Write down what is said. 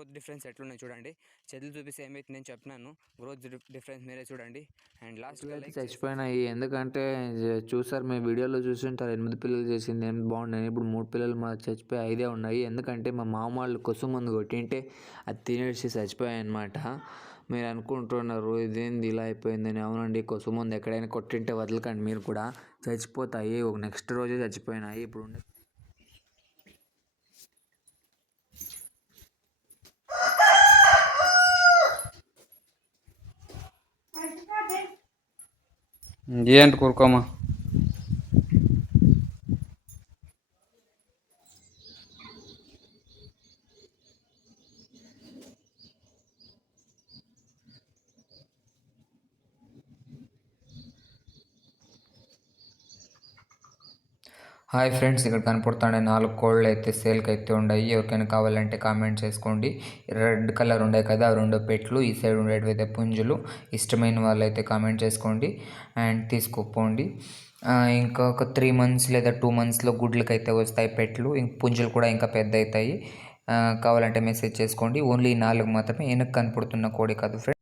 Growth difference ఎట్లున్నాయి చూడండి. చెదులు చూపిస్తే ఏమైతే నేను చెప్పినాను గ్రోత్ డిఫరెన్స్ మీరే చూడండి. అండ్ లాస్ట్ చచ్చిపోయినాయి. ఎందుకంటే చూసారు మీ వీడియోలో చూసుంటారు ఎనిమిది పిల్లలు చేసింది ఏం బాగున్నాయి ఇప్పుడు మూడు పిల్లలు మా చచ్చిపోయి ఐదే ఉన్నాయి. ఎందుకంటే మా మామ వాళ్ళు కొసు మందు కొట్టింటే అది తినేసి చచ్చిపోయాయి అనమాట మీరు అనుకుంటున్నారు ఇదేంది ఇలా అయిపోయిందని. అవునండి కొసు మందు ఎక్కడైనా కొట్టింటే వదలకండి మీరు కూడా. చచ్చిపోతాయి. ఒక నెక్స్ట్ రోజే చచ్చిపోయినాయి. ఇప్పుడు ఉండే ఏంటి హాయ్ ఫ్రెండ్స్ ఇక్కడ కనపడుతుండే నాలుగు కోళ్ళు అయితే సేల్కి అయితే ఉన్నాయి. ఎవరికైనా కావాలంటే కామెంట్ చేసుకోండి. రెడ్ కలర్ ఉండే కదా ఆ రెండు పెట్లు ఈ సైడ్ ఉండేటివైతే పుంజులు ఇష్టమైన వాళ్ళైతే కామెంట్ చేసుకోండి అండ్ తీసుకుపోండి. ఇంకా ఒక త్రీ మంత్స్ లేదా టూ మంత్స్లో గుడ్లకి అయితే వస్తాయి పెట్లు ఇంక పుంజులు కూడా ఇంకా పెద్ద అవుతాయి కావాలంటే మెసేజ్ చేసుకోండి. ఓన్లీ నాలుగు మాత్రమే వెనక్కి కనపడుతున్న కోడి కాదు ఫ్రెండ్స్.